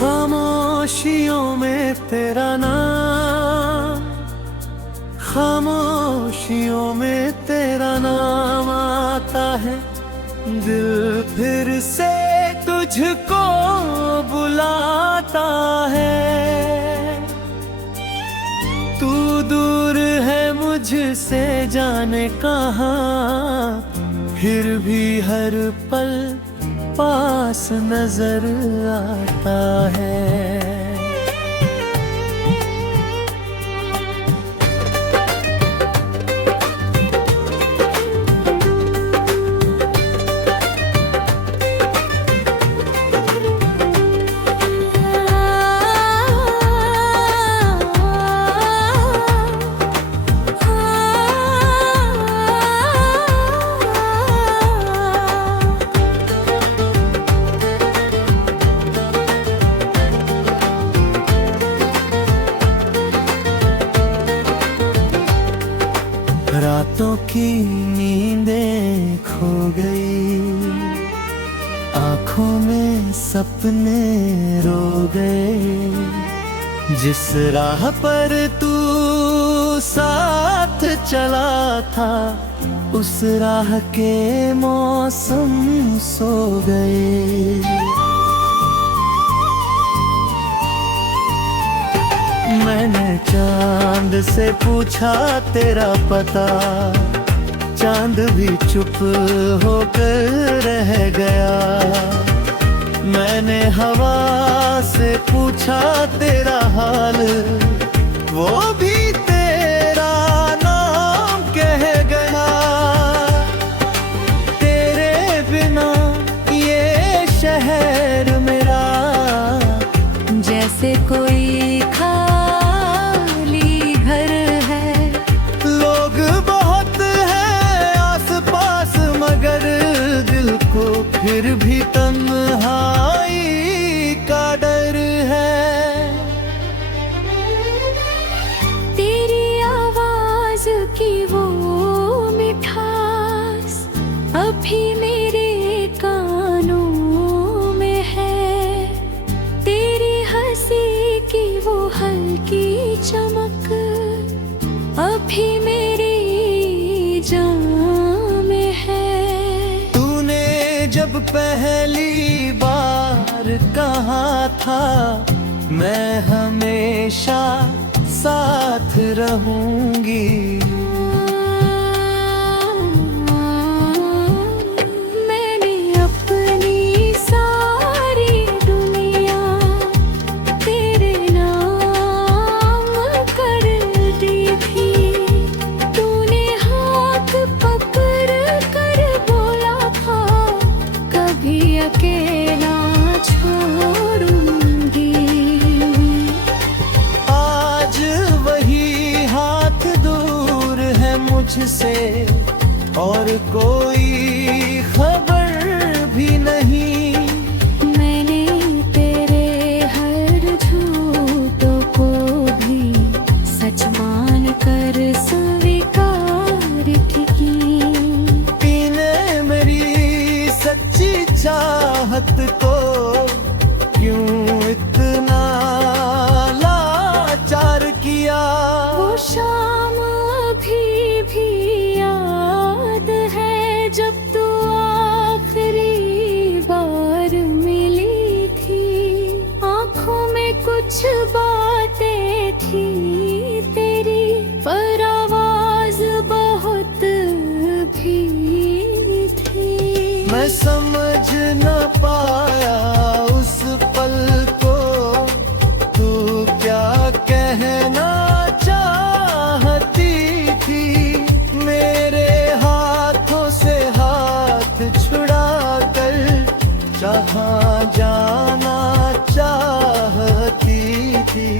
खामोशियों में तेरा नाम, खामोशियों में तेरा नाम आता है। दिल फिर से तुझको बुलाता है। तू दूर है मुझसे जाने कहाँ, फिर भी हर पल पास नजर आता है। रातों की नींदें खो गई, आंखों में सपने रो गए। जिस राह पर तू साथ चला था, उस राह के मौसम सो गए। मैंने चांद से पूछा तेरा पता, चांद भी चुप होकर रह गया। मैंने हवा से पूछा तेरा हाल, वो भी तेरा नाम कह गया। तेरे बिना ये शहर मेरा जैसे कोई फिर भी तन्हाई का डर है। तेरी आवाज की वो मिठास अभी मेरे कानों में है। तेरी हंसी की वो हल्की चमक अभी मेरी जान में है। जब पहली बार कहा था, मैं हमेशा साथ रहूंगी। मैंने अपनी सारी दुनिया तेरे नाम कर दी थी। तूने हाथ पकड़ कर बोला था, कभी अकेला छोड़ूंगी। आज वही हाथ दूर है मुझसे, और कोई खबर भी नहीं। मैंने तेरे हर झूठों को भी सच मान कर स्वीकार की। तूने मेरी सच्ची चाहत को क्यों इतना लाचार किया। वो शाम अभी भी याद है, जब तू आखिरी बार मिली थी। आंखों में कुछ बातें थी तेरी, पर आवाज बहुत भी थी। मैं समझ न पाया उस पल को, तू क्या कहना चाहती थी। मेरे हाथों से हाथ छुड़ा कर जहाँ जाना चाहती थी।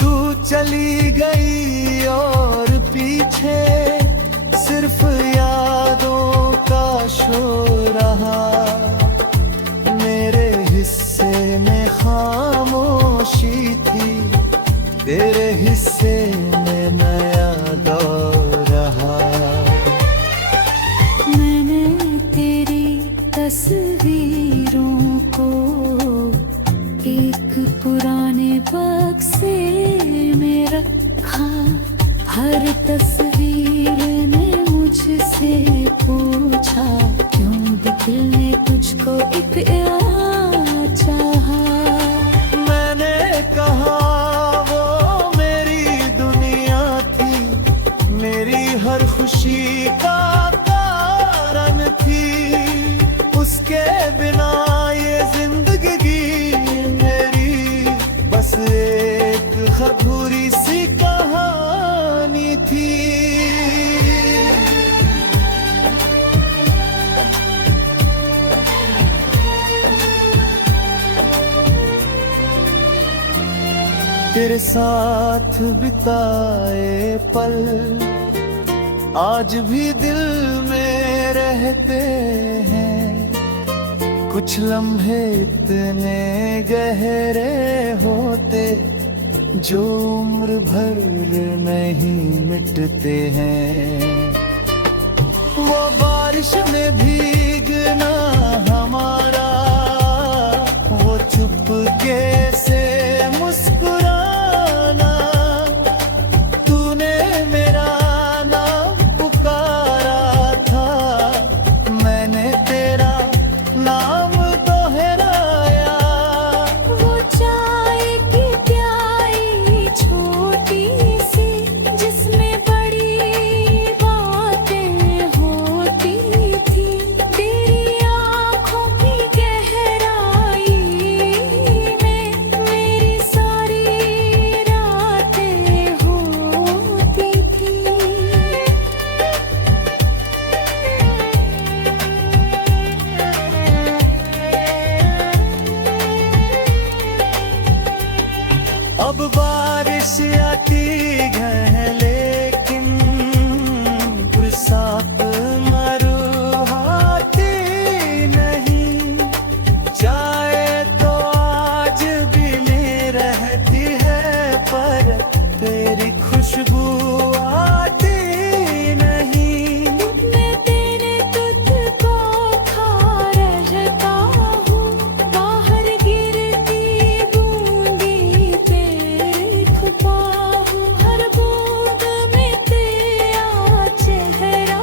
तू चली गई और पीछे सिर्फ यादों का शोर रहा। मेरे हिस्से में खामोशी थी, तेरे हिस्से में नया दौर रहा। का कारण थी, उसके बिना ये जिंदगी मेरी बस एक अधूरी सी कहानी थी। तेरे साथ बिताए पल आज भी दिल में रहते हैं, कुछ लम्हे इतने गहरे होते जो उम्र भर नहीं मिटते हैं। वो बारिश में भीगना हमारा, वो चुपके से मुस्कुराना, तूने मेरा नाम पुकारा था, मैंने तेरा नाम दोहराया। वो चाय की प्याली छोटी सी जिसमें बड़ी बातें होती थी, तेरी आँखों की गहराई में मेरी सारी रातें होती थी। अब बारिश आती है लेकिन बरसात मरुहाती नहीं, चाहे तो आज भी नहीं रहती है पर तेरी खुशबू आती नहीं। मैं तेरे तुझको खा रहता हूँ, बाहर गिरती बूंदी पे छुपा हूँ, हर बूंद में तेरा चेहरा।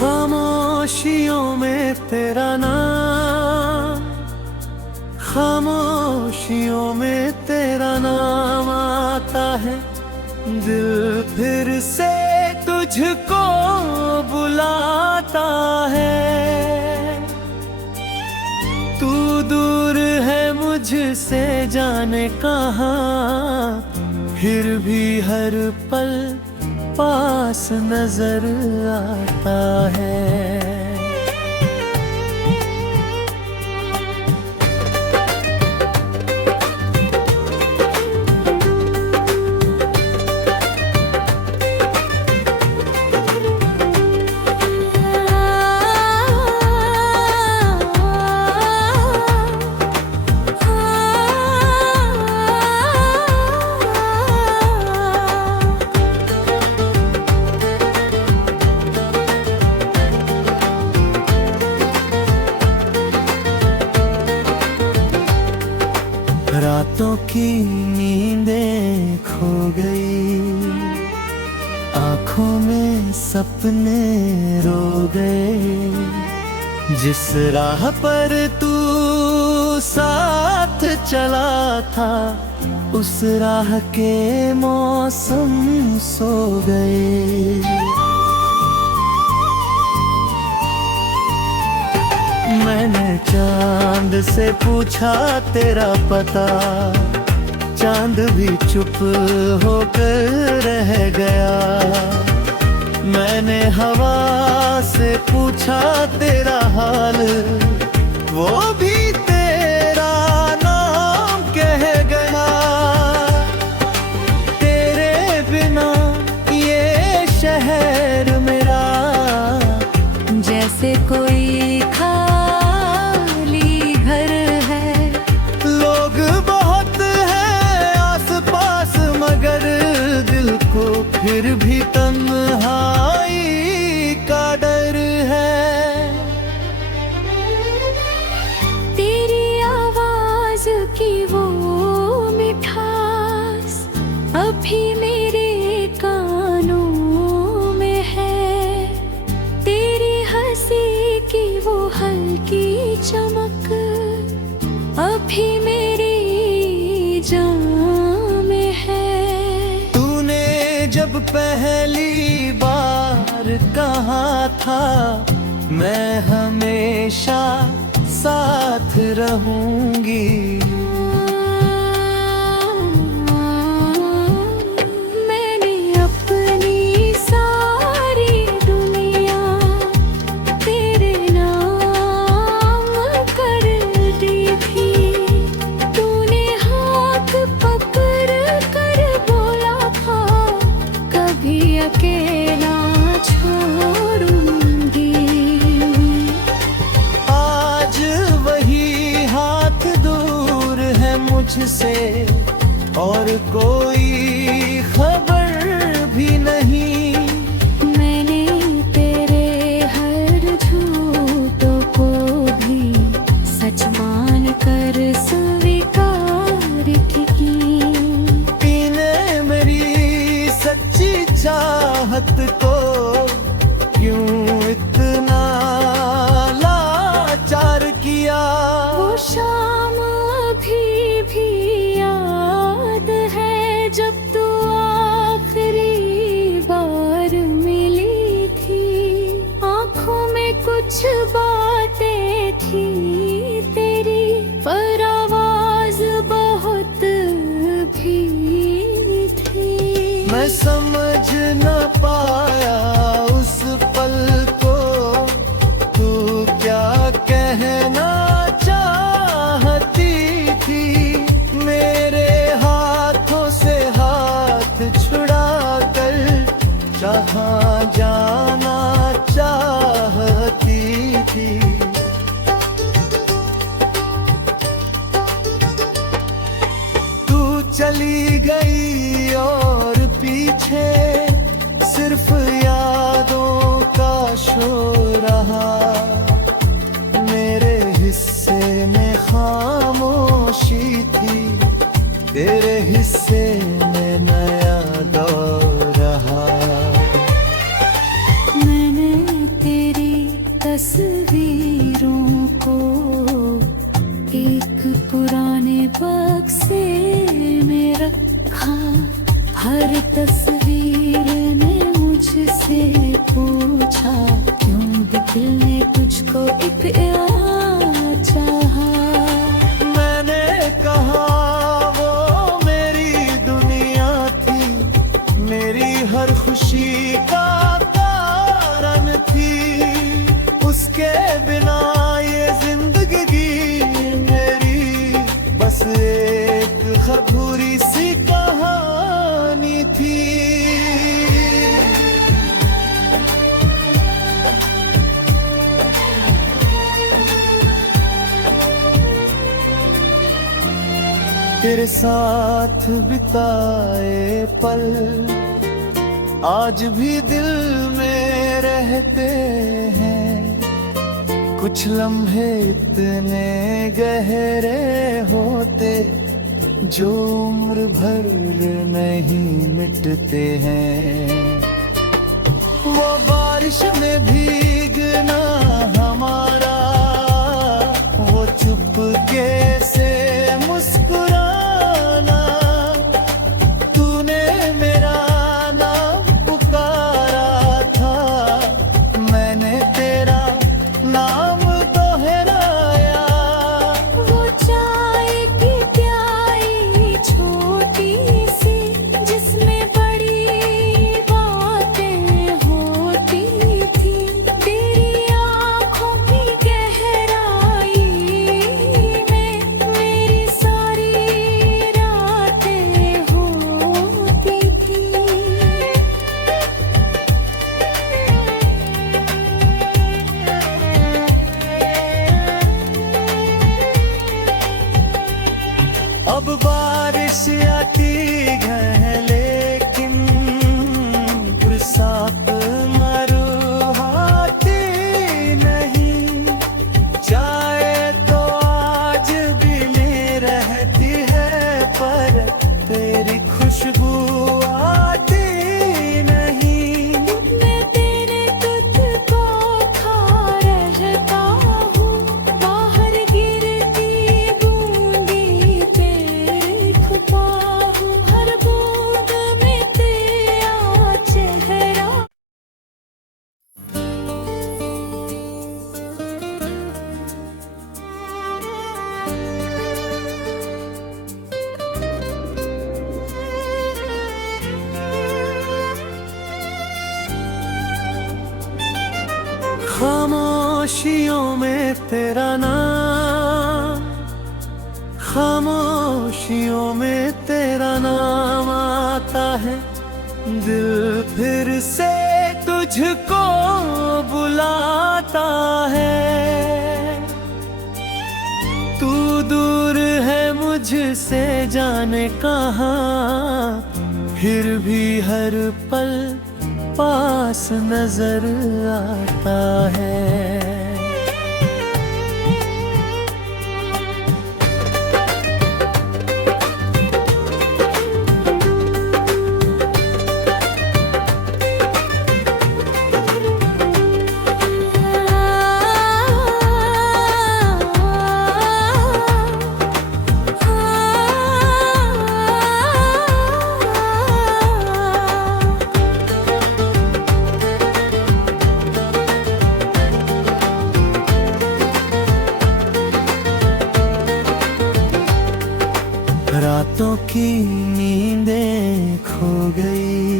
खामोशियों में तेरा नाम, खामोशियों में तेरा नाम आता है, दिल फिर से तुझको बुलाता है। तू दूर है मुझसे जाने कहाँ, फिर भी हर पल पास नजर आता है। रातों की नींदें खो गई, आंखों में सपने रो गए, जिस राह पर तू साथ चला था उस राह के मौसम सो गए। मैंने चांद से पूछा तेरा पता, चांद भी चुप होकर रह गया। मैंने हवा से पूछा तेरा हाल, वो भी तेरा नाम कह गया। तेरे बिना ये शहर मेरा जैसे कोई खाली घर है, लोग बहुत हैं आसपास मगर दिल को फिर भी तन्हाई का डर है। तेरी आवाज की वो मिठास अभी मेरे कानों था, मैं हमेशा साथ रहूंगी। मैंने अपनी सारी दुनिया तेरे नाम कर दी थी। तूने हाथ पकड़ कर बोला था, कभी अकेला छोड़ूंगी। आज वही हाथ दूर है मुझसे, और कोई खबर भी नहीं। मैंने तेरे हर झूठों को भी सच मान कर स्वीकार की। तूने मेरी सच्ची चाहत को क्यों इतना लाचार किया। वो शाम अभी भी याद है, जब तू आखिरी बार मिली थी। आंखों में कुछ बातें थी तेरी, पर आवाज बहुत भी थी। मैं समझ न पाया उस पल को, तू क्या कहना चाहती थी। मेरे हाथों से हाथ छुड़ा कर जहाँ जाना चाहती थी। तू चली गई और पीछे सिर्फ यादों का शोर रहा। मेरे हिस्से में खामोशी थी, तेरे हिस्से में नया दौर रहा। मैंने तेरी तस्वीरों को एक पुराने बक्से में रखा। हर तस्वीर ने मुझसे पूछा, क्यों दिल ने तुझको इतना चाहा। मैंने कहा वो मेरी दुनिया थी, मेरी हर खुशी का कारण थी। उसके बिना ये जिंदगी मेरी बस एक अधूरी सी कहानी थी। तेरे साथ बिताए पल आज भी दिल में रहते हैं। कुछ लम्हे इतने गहरे होते जो उम्र भर नहीं मिटते हैं। वो बारिश में भीगना हमारा, वो चुपके से मुस्कुराना। तूने मेरा नाम पुकारा था, मैंने तेरा नाम दोहराया। वो चाय की प्याली छोटी सी, जिसमें बड़ी बातें होती थी। खामोशियों में तेरा नाम, खामोशियों में तेरा नाम आता है। दिल फिर से तुझको बुलाता है। तू दूर है मुझसे जाने कहाँ, फिर भी हर पल पास नजर आता है। रातों की नींदें खो गई,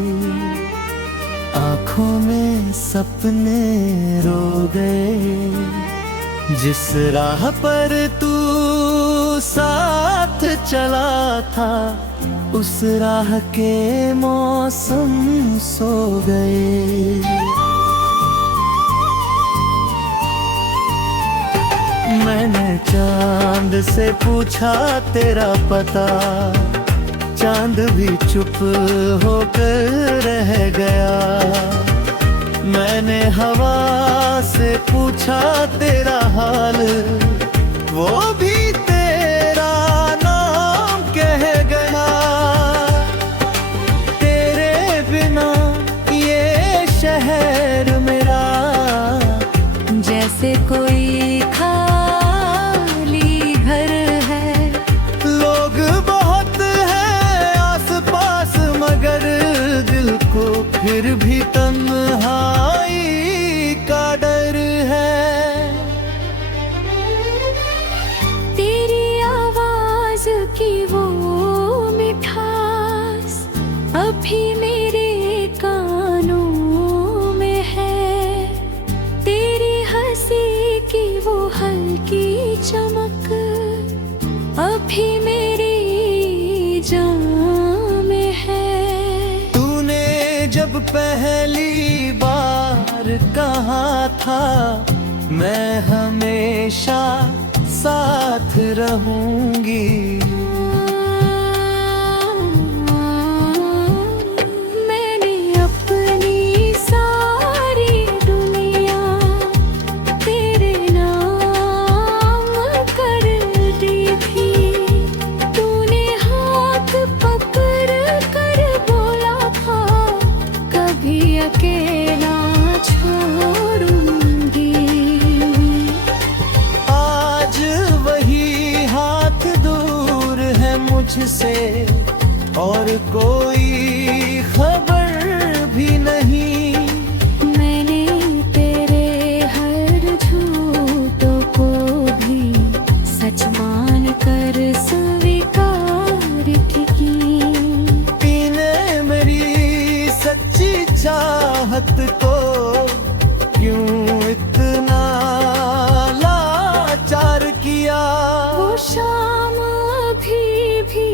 आंखों में सपने रो गए। जिस राह पर तू साथ चला था, उस राह के मौसम सो गए। मैंने चांद से पूछा तेरा पता, चांद भी चुप होकर रह गया। मैंने हवा से पूछा तेरा हाल, वो भी तेरा नाम कह गया। तेरे बिना ये शहर मेरा जैसे कोई फिर भी तन्हाई का डर है। तेरी आवाज की वो मिठास अभी मेरे कानों में है। तेरी हंसी की वो हल्की चमक अभी मेरी जान में है। जब पहली बार कहा था, मैं हमेशा साथ रहूंगी। मैंने अपनी सारी दुनिया तेरे नाम कर दी थी। तूने हाथ पकड़ कर बोला था, कभी अकेला छोड़ूंगी। आज वही हाथ दूर है मुझसे, और कोई खबर भी नहीं। मैंने तेरे हर झूठों को भी सच मान कर स्वीकार की। तूने मेरी सच्ची चाहत को क्यों इतना लाचार किया। वो शाम अभी भी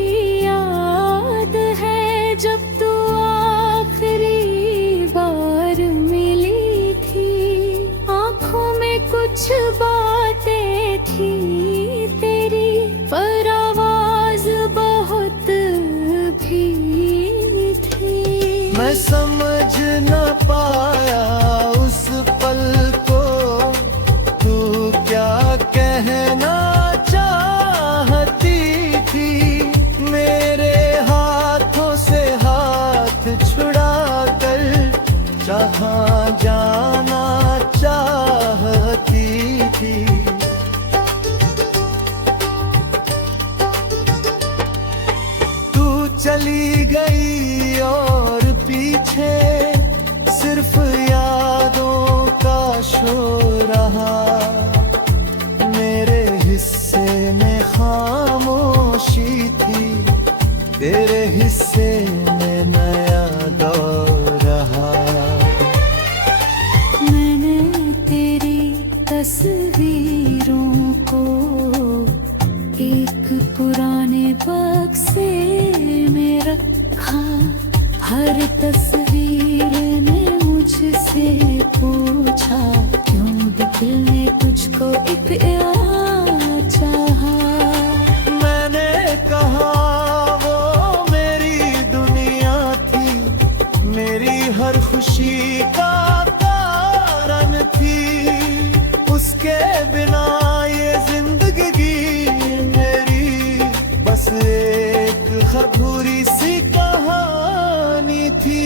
याद है, जब तू आखिरी बार मिली थी। आंखों में कुछ बातें थी तेरी, पर आवाज बहुत भी थी। मैं समझ न पाया उस पल को, तू क्या कहना चाहती थी। मेरे हाथों से हाथ छुड़ा कर जहाँ जाना चाहती थी। तू चली गई और पीछे सिर्फ यादों का शोर रहा। मेरे हिस्से में खामोशी थी, तेरे हिस्से में नया दौर रहा। मैंने तेरी बक्से में रखा। हर तस्वीर ने मुझसे पूछा, क्यों दिल ने तुझको एक यार चाहा। मैंने कहा वो मेरी दुनिया थी, मेरी हर खुशी का कारण थी। उसके बिना ये जिंदगी मेरी बस एक अधूरी सी कहानी थी।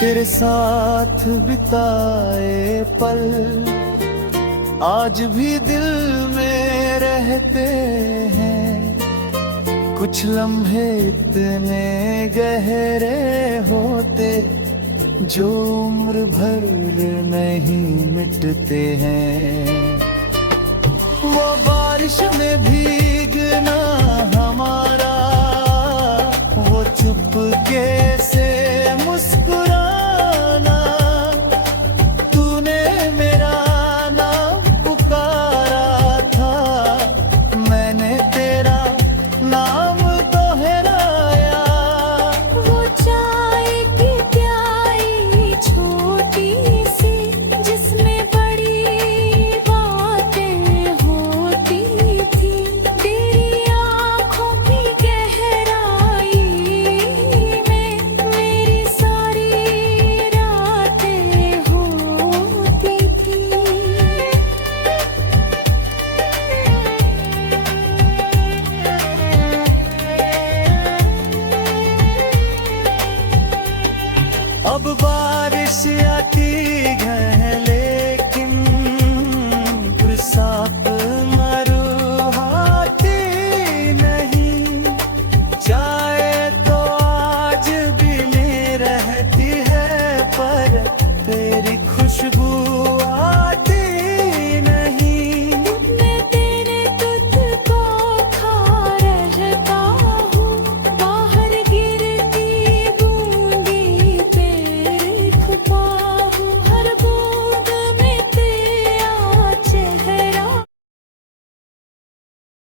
तेरे साथ बिताए पल आज भी दिल में रहते हैं। कुछ लम्हे इतने गहरे होते जो उम्र भर नहीं मिटते हैं। वो बारिश में भी